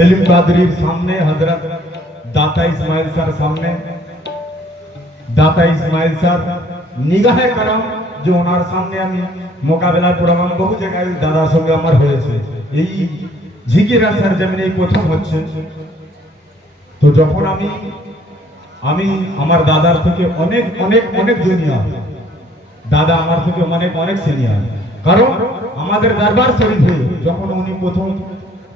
সেলিম কাদরির সামনে হযরত দাতা ইসমাইল স্যার সামনে দাতা ইসমাইল স্যার নিগাহে করম যে ওনার সামনে আমি মোকাবেলার প্রোগ্রাম বহু জায়গায় দাদার সঙ্গে আমার হয়েছে, এই ঝিকিরা স্যার জমিনে এই প্রথম হচ্ছে। তো যখন আমি আমার দাদার থেকে অনেক অনেক অনেক জুনিয়র, দাদা আমার থেকে অনেক অনেক সিনিয়র, কারণ আমাদের দরবার শরীফে যখন উনি প্রথম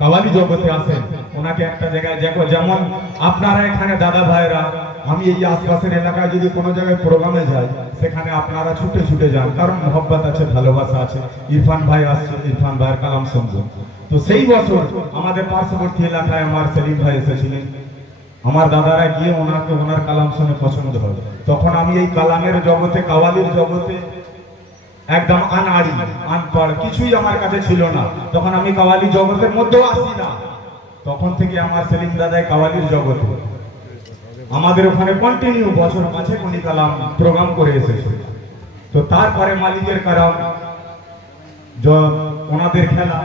কাওয়ালি জগতে আসেন, ওনাকে একটা জায়গায় যেমন আপনারা এখানে দাদা ভাইরা, আমি এই আশপাশের এলাকায় যদি কোনো জায়গায় প্রোগ্রামে যাই সেখানে আপনারা ছুটে ছুটে যান, কারণ মহব্বত আছে, ভালোবাসা আছে। ইরফান ভাই আসছে, ইরফান ভাইয়ের কালাম শুনবো। তো সেই বছর আমাদের পার্শ্ববর্তী এলাকায় আমার সেলিম ভাই এসেছিলেন, আমার দাদারা গিয়ে ওনাকে ওনার কালাম শুনে পছন্দ হয়। তখন আমি এই কালামের জগতে, কাওয়ালির জগতে একদম আনাড়ি, আনপড়, কিছুই আমার কাছে ছিল না। তখন আমি কাওয়ালি জগতের মধ্যেও আসি না। তখন থেকে আমার সেলিম দাদাই কাওয়ালির জগতে আমাদের ওখানে কন্টিনিউ বছর মাঝে উনি কালাম প্রোগ্রাম করে এসেছে। তো তারপরে মালিকের কারণ ওনাদের খেলা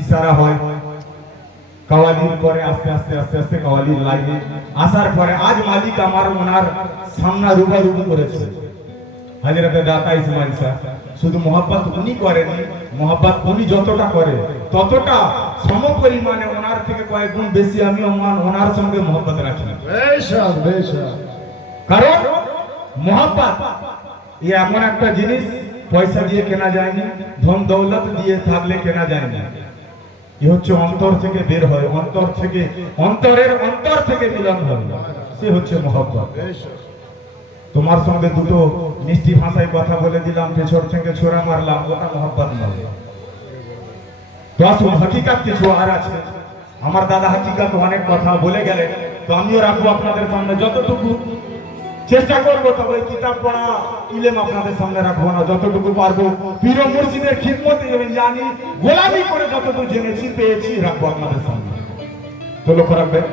ইশারা হয়, কাওয়ালির পরে আস্তে আস্তে আস্তে আস্তে কাওয়ালির লাইনে আসার পরে আজ মালিক আমার ওনার সামনা রুবারুবু করেছে হযরত দাতা ইসমাইল স্যার। শুধু মোহাব্বত উনি করেন, মোহাব্বত উনি যতটা করে ততটা সম পরিমাণে ওনার থেকে কয়েক গুণ বেশি আমি ওনার সঙ্গে মোহাব্বত রাখি। কারণ মোহাব্বত এই এমন একটা জিনিস পয়সা দিয়ে কেনা যায় না, ধন দৌলত দিয়ে থাকলে কেনা যায় না। এ হচ্ছে অন্তর থেকে বের হয়, অন্তর থেকে, অন্তরের অন্তর থেকে মিলন হয়, সে হচ্ছে মোহাব্বত। তোমার সঙ্গে দুটো মিষ্টি ভাষায় কথা বলে দিলাম, পেছন থেকে ছোড়া মারলাম, ওটা মোহাব্বত নয়। তো আসুন, হাকিকাত কিছু আর আছে। আমার দাদা হাকিকাত অনেক কথা বলে গেলেন, তো আমিও রাখবো আপনাদের সামনে যতটুকু চেষ্টা করবো। তবে কিতাব পড়া ইলেম আপনাদের সামনে রাখবো না, যতটুকু পারবো পীর ও মুর্শিদের খিদমতে জানি, গোলামি করে যতটুকু জেনেছি পেয়েছি রাখবো আপনাদের সামনে। তো লক্ষ্য রাখবেন।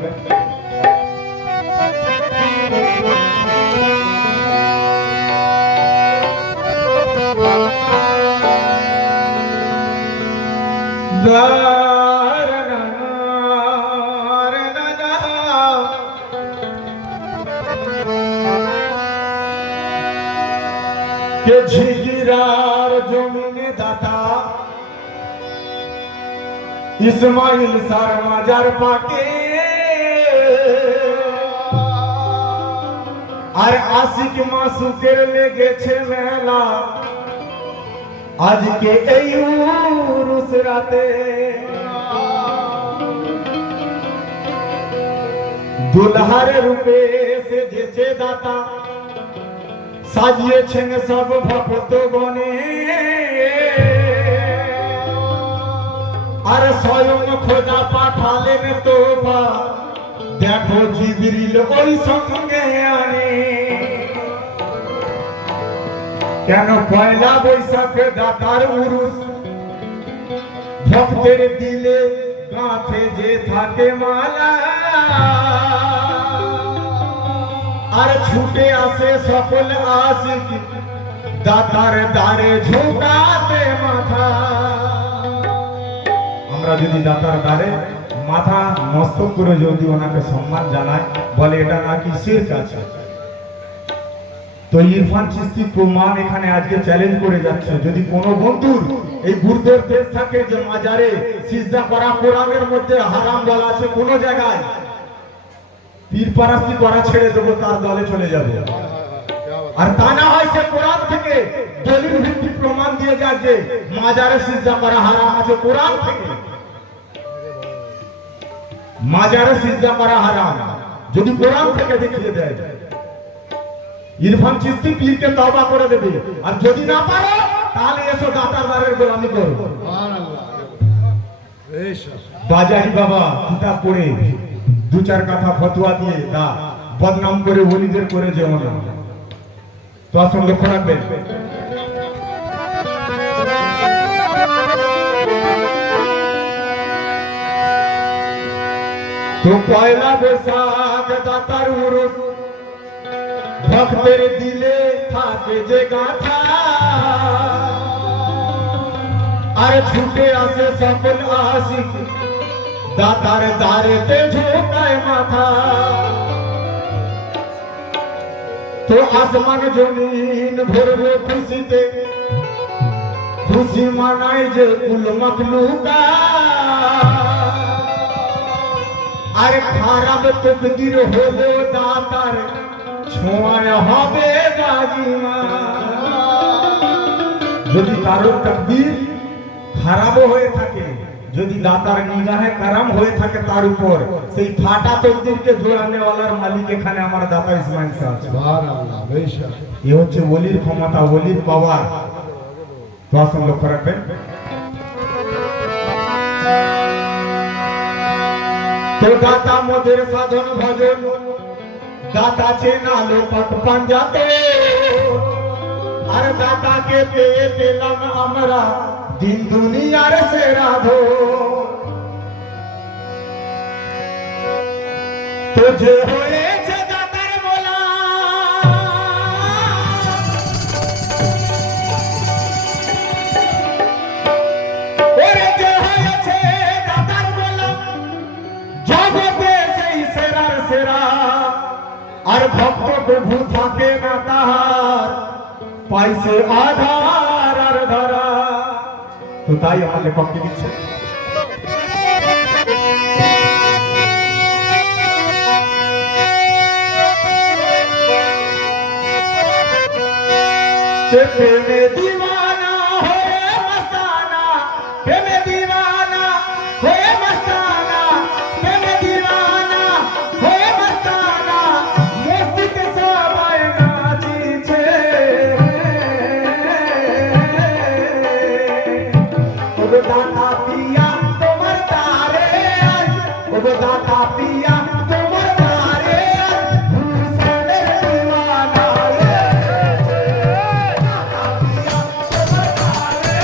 কে ঝিগিরার জমিনে দাতা ইসমাইল স্যার মাজার পাকে, আর আশিক মাসুকের লেগেছে মেলা আজকে এই উরুস রাতে। দুলহার রূপে সেজেছে দাতা, সাজিয়েছেন সব ভক্ত গণে, আর স্বয়ং খোদা পাঠালেন তোফা, দেখো জিবরিল ওই সঙ্গে আনে। কেন পয়লা বৈশাখে দাতার উরুস, ভক্তের দিলে গাঁথে যে থাকে মালা, আর ছুটে আসে সকল আশিক দাতার দ্বারে ঝুঁকাতে মাথা। আমরা যদি দাতার দ্বারে মাথা মস্তক করে যদি ওনাকে সম্মান জানাই, বলে এটা নাকি শিরক আছে। তো ইরফান চিশতি প্রমাণ এখানে আজকে চ্যালেঞ্জ করে যাচ্ছে, যদি কোনো বন্ধুর এই বুর্দের দেশ থাকে যে মাজারে সিজদা করা কোরআনের মধ্যে হারাম বলা আছে কোনো জায়গায়, পীর পারাস্তি করা ছেড়ে দেবো, তার দলে চলে যাবে। আর তা না হয় সে কোরআন থেকে দলিল ভিত্তিক প্রমাণ দিয়ে যায় যে মাজারে সিজদা করা হারাম আছে, কোরআন থেকে মাজারে সিজদা করা হারাম যদি কোরআন থেকে দেখিয়ে দেয়, ইরফান চিশতি পীরকে তওবা করে দেবে। আর যদি না পারে তাহলে এসো দাতার দ্বারের গোলামি করো। বাজারি বাবা কিতাব পড়ে দু চার কথা ফতোয়া দিয়ে না বদনাম করে ওলিদের করে যেও না। তো আসুন লক্ষ্য রাখবেন। তো পয়লা বৈশাখ দাতার উরুস, ভক্তের দিলে থাকে যে গাথা, আর ছুটে আসে সকল আশিক দাতার দ্বারেতে ঝোঁকায় মাথা, তো আসমান জমিন ভরবে খুশিতে, খুশি মানায় যে কুল মখলুকা। আর খারাপ তকদির হলো দাতার ছোঁয়ায় হবে বাজিমা। যদি কারোর তকদির খারাপ হয়ে থাকে, যদি দাতার নিগাহে কারাম হয়ে থাকে তার উপর, সেই ফাটা তকদিরকে জোড়ানে ওয়ালার মালিক এখানে আমার দাতা ইসমাইল শাহ আছে। সুবহানাল্লাহ, বেশক এই হচ্ছে ওলির ক্ষমতা, ওলির পাওয়ার। দর্শন লক্ষ্য রাখবেন। তো দাতা মোদের সাধন ভজন, দাতা চেনা লোপাক পাঞ্জাতে, আর দাতাকে পেয়ে পেলাম আমরা দিন দুনিয়ার সেরা ধন। তো যে হয়েছে দাতার বলা, ওরে যে হয়েছে দাতার বলা, জগতে সেই সেরার সেরা। আর ভক্ত প্রভু থাকে না তাহার, পাইছে আধার আর ধরা। তো তাই আমার লেখককে দিচ্ছে প্রেমে দিওয়ানা হয়ে মস্তানা, প্রেমে দিওয়ানা হয়ে মস্তানা, প্রেমে দিওয়ানা হয়ে মস্তানা, মস্তিতে সবাই নাচিছে। ওগো দাতা পিয়া তোমার তারে, ওগো দাতা পিয়া তোমার তারে, হুসেনের দিওয়ানা রে। দাতা পিয়া তোমার তারে,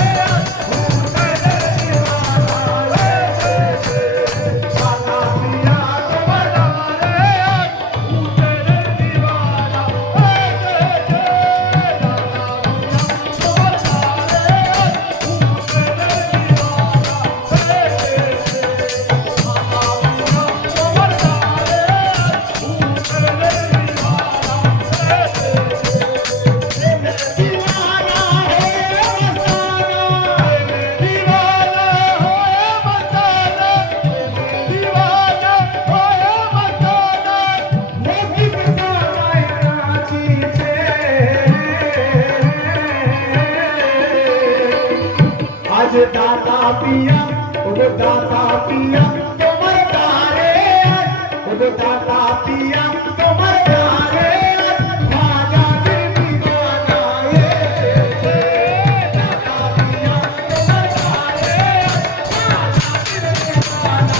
হুসেনের দিওয়ানা রে। দাতা পিয়া তোমার তারে, হুসেনের দিওয়ানা রে। आज दाता पिया, ओगो दाता पिया तुम्हारे तारे, ओगो दाता पिया तुम्हारे तारे, भाजा दिल दीवाना ये। दाता पिया तुम्हारे तारे, भाजा दिल दीवाना।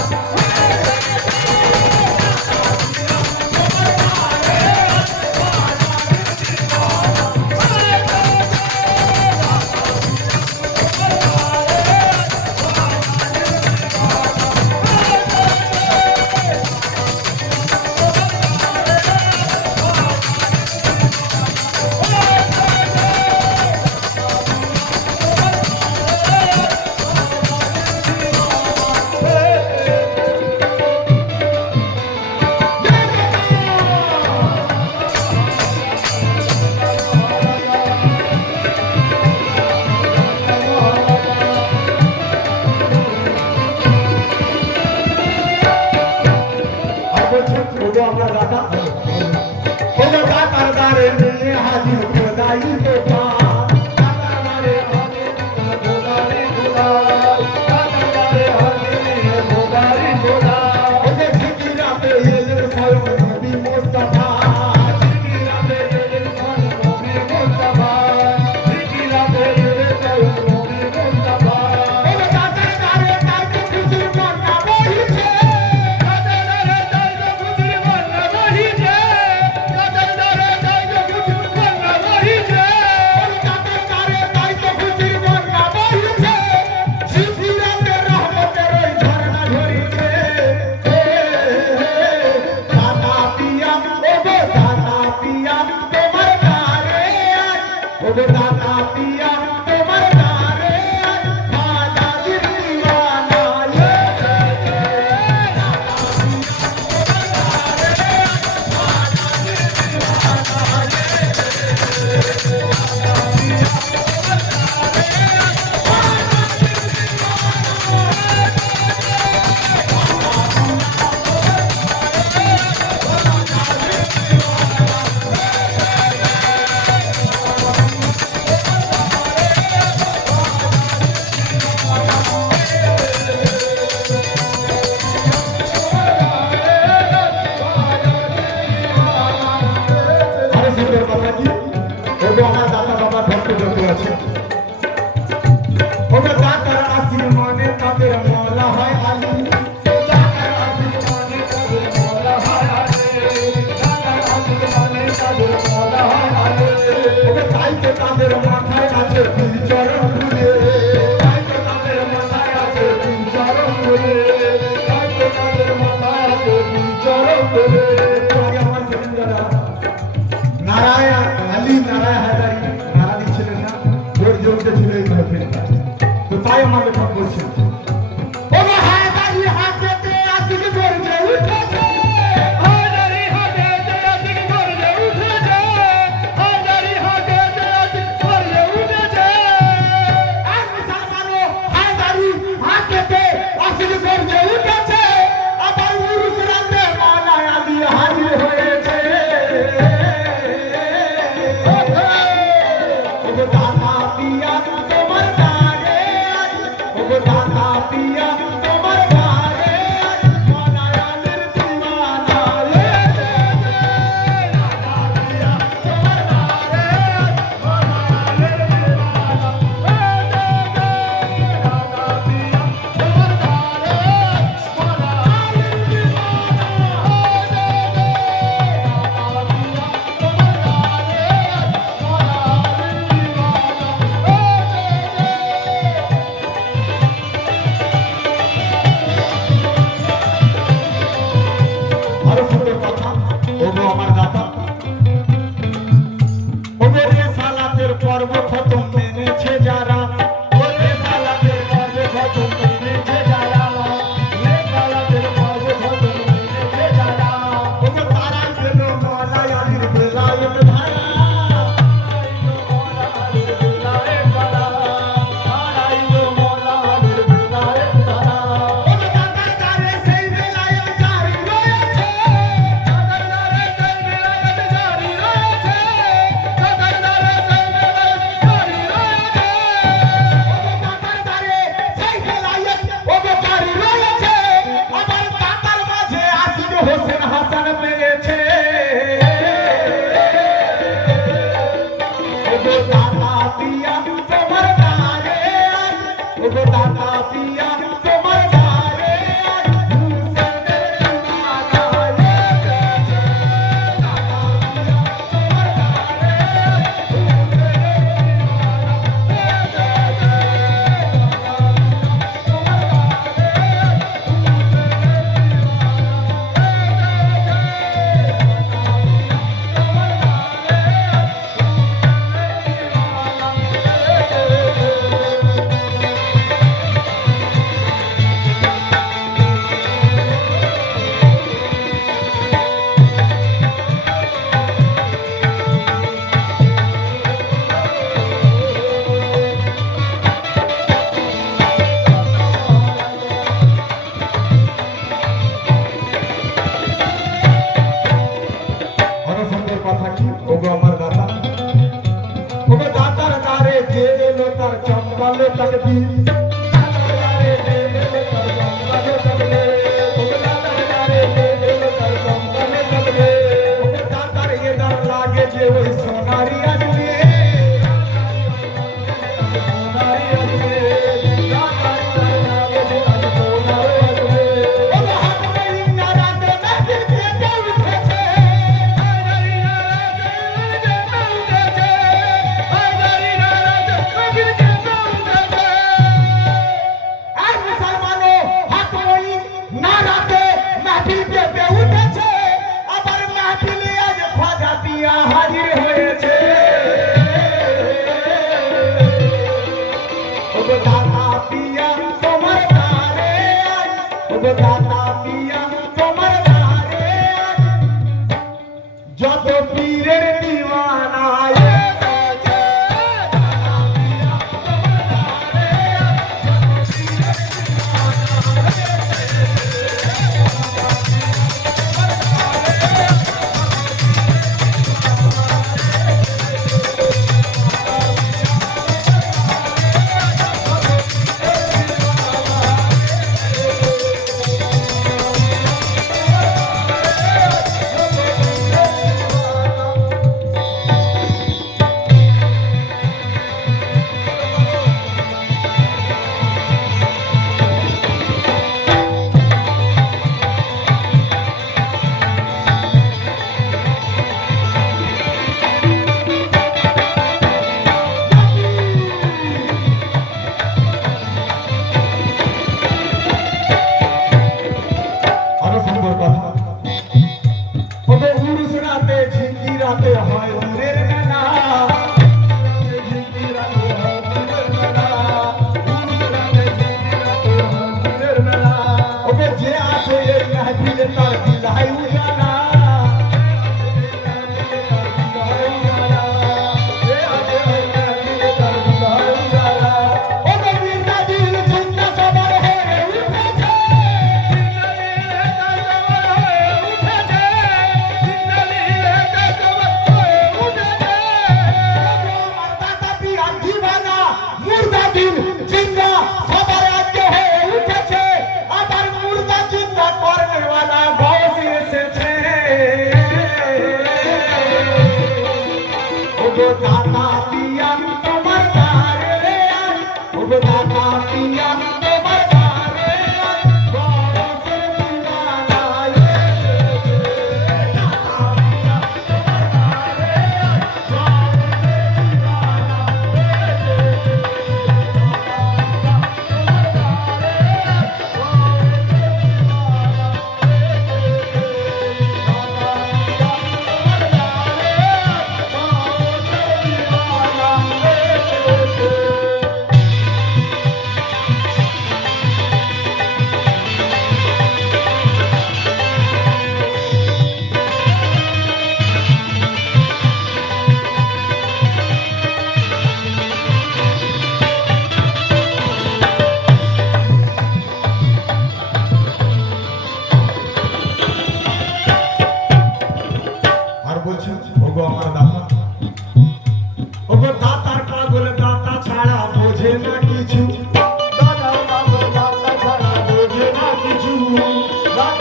নারায়ণ আলী নারায়ণ হায়দারি নারা দিচ্ছিলেন না জোর জোরতে ছিল এই মাহফিলটা তো তাই আমার কথা বলছেন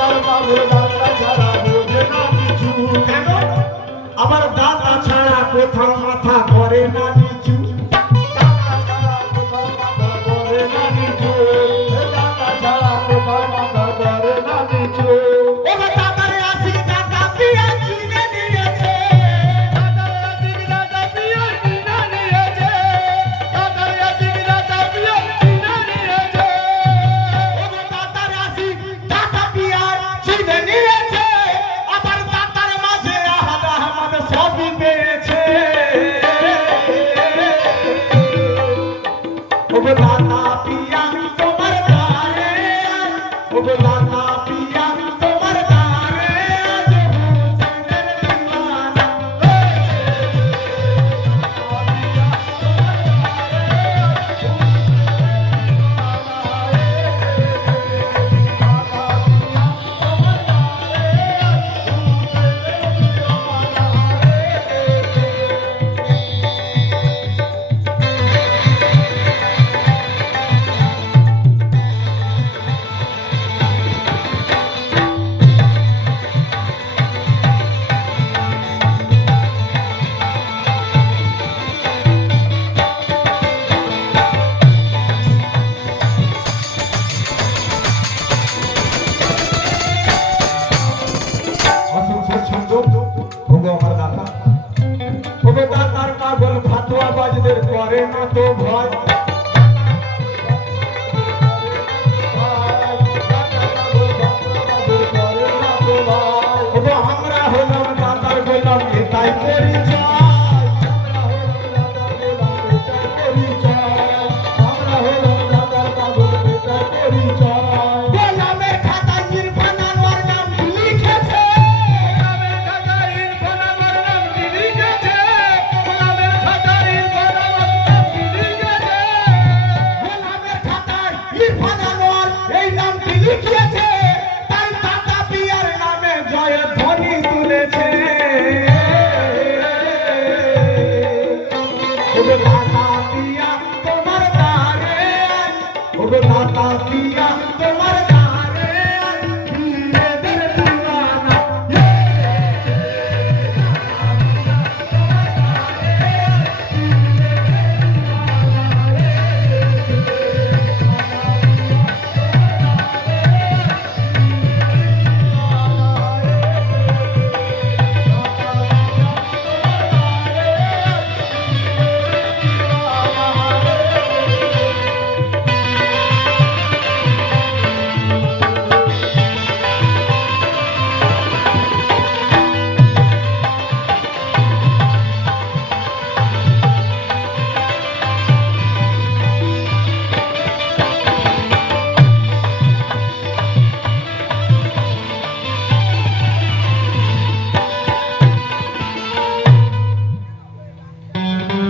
দাতার বাবুর দাতা ছাড়া বোঝে না কিছু। কেন? আবার দাতা ছাড়া কোথাও মাথা করে না নিচু। দাতা ছাড়া কোথাও মাথা করে না নিচু। দাতা ছাড়া কোথাও মাথা করে না নিচু। ওগো দাতার আসি দাতা পিয়া চিনে নিয়েছে। দাতার আসিক দাতা পিয়া চিনে নিয়েছে। দাতার আসিক দাতা পিয়া চিনে নিয়েছে। ওগো দাতার আসি দাতা পিয়া চিনে নিয়েছে। আবার দাতার মাঝে আহাদ আহমদ সবই পেয়েছে। ওগো দাতা পিয়া তোমার দ্বারে, ওগো দাতা পিয়া তোমার দ্বারে আজ হুসেনের দিওয়ানা। আসুন শেষ ছন্দ। ওগো আমার দাতা, ওগো দাতার পাগল ফাতোয়া বাজদের করে না তো ভয়। ওগো আমরা হলাম দাতার গোলাম, এটাই করি